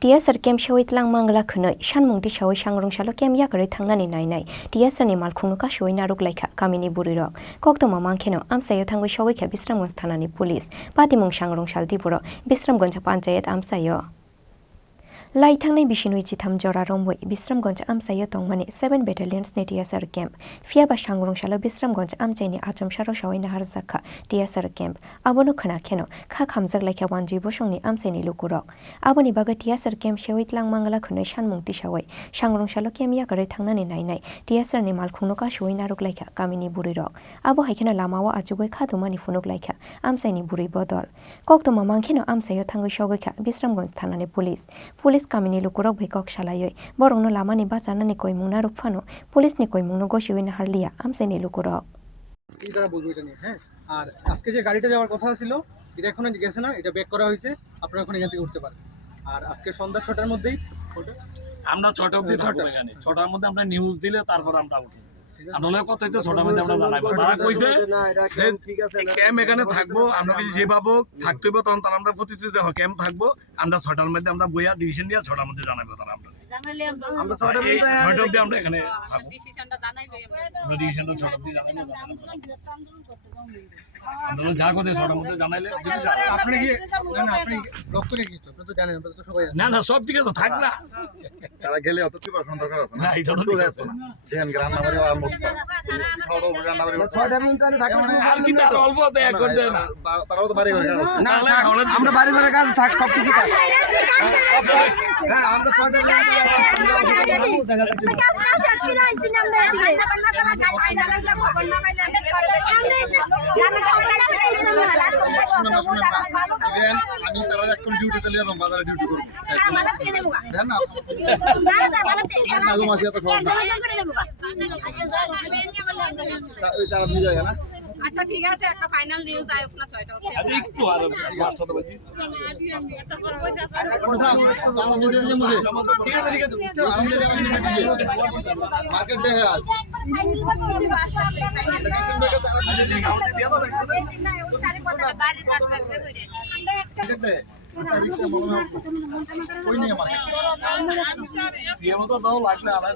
TSR kem Sewi Twlang Manglak khunoi sanmung ti Sewi sangrungshalo kem yakaroi thangnani nainai TSR ni malkhungno Kasuwi Phunuklaikha Kamini Bwrwirok koktoma mangkheno amsayo thangoi Sewi Bisramganj thanani police patimung sangrungshal Tripura Bisramganj panchayat amsayo Lai thangnai bisinui chitham jora romwei Bisramganj amsayo tongmani 7 battalions ni TSR camp fiaba sangrungshalo Bisramganj amchaini achomsaro Sewi harjakha TSR camp abono khana kheno kha khamjak laikha wanjui bosongni amchaini lukurok aboni bagai TSR camp Sewi Twlang Manglak khunoi sanmung ti Sewi sangrungshalo kem yakaroi thangnani nainai TSR ni malkhungno Kasuwi Phunuklaikha Kamini Bwrwirok abo haikena Lama o achugoi Khadumani Phunuklaikha amchaini buri bodol koktoma mangkheno amsayo thangoi Sewi Bisramganj thanani police Kamini lukurok bhekok salayoi borongno lamani bachanani koimungna rukphano police ni koimungno gosiwi harliya amsaini lukurok এই দ্বারা বলবো এটা নিয়ে হ্যাঁ আর আজকে যে গাড়িটা যাওয়ার কথা ছিল এটা এখনো গেছে না এটা ব্যাক করা হয়েছে আপনারা এখন এখান থেকে উঠতে পারেন আর আজকে সন্ধ্যা 6টার মধ্যেই আমরা 6টা অবধি থাকবো এখানে 6টার মধ্যে আমরা নিউজ দিলে তারপর আমরা উঠি আমরা কত হইতো 6টার মধ্যে আমরা জানাইবো তারা কইছে যে ক্যাম্প এখানে থাকবো আমরা কিছু যে পাবো থাকতে হবে তখন তারা আমরা প্রতিশ্রুতি ক্যাম্প থাকবো আমরা 6টার মধ্যে আমরা বইয়া ডিসিশন দিয়ে 6টার মধ্যে জানাইবো তারা আমরা 6টার মধ্যে আমরা এখানে থাকবো ডিসিশনটা জানাইবো আমরা ডিসিশনটা 6টার মধ্যে জানাইবো আমরা যা কথা 6টার মধ্যে জানাইলে আপনি কি না আপনি রক্ত রেখে তো আপনি তো জানেন আমরা তো সবাই না না সব ঠিক আছে থাক না তারা গেলে অত প্রিপারেশন দরকার আছে না এটা তো যাচ্ছে না দেন রান্না বাড়ি আর মুস্তা মিষ্টি খাওয়া দাওয়া রান্না বাড়ি 6টা মিনিট আগে থাকা মানে আর কি তার অল্প তো এক করতে না তারাও তো বাড়ি ঘরে কাজ আছে না আমরা বাড়ি ঘরে কাজ থাক সব কিছু থাক হ্যাঁ আমরা 6টা মিনিট দেখা যাচ্ছে কাজ না শেষ করে আইছি না আমরা এদিকে ফাইনাল লাগা খবর না পাইলে আমি তারা এখন ডিউটিতে লিয়ে যাম বাজারে ডিউটি করব হ্যাঁ বাজার থেকে দেবো দেন না বাজার থেকে আগো মাসে এত সহজ না ওই চারা দুই জায়গা না আচ্ছা ঠিক আছে একটা ফাইনাল নিউজ আয়োগ না 6টা অবধি আজ একটু আর লাস্টটা বাজি চারা নিতে দিয়ে মুঝে ঠিক আছে আমি জায়গা নিতে দিয়ে মার্কেট দেখে আজ সেকশন ব্রেকে চারা নিতে দিয়ে कोई नहीं हमारे सीएम तो 2 लाख से आला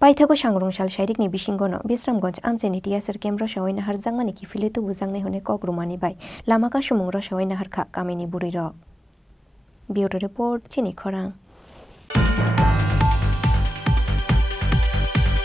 Paithago sangrungshal shairikni bisinggono Bisramganj amchaini TSR camp Sewi harjakmani kifiletu bujangnai hone Khadumani bai Lama Kasumung Sewi harkha Kamini Bwrwirok Bureau report Chini Khorang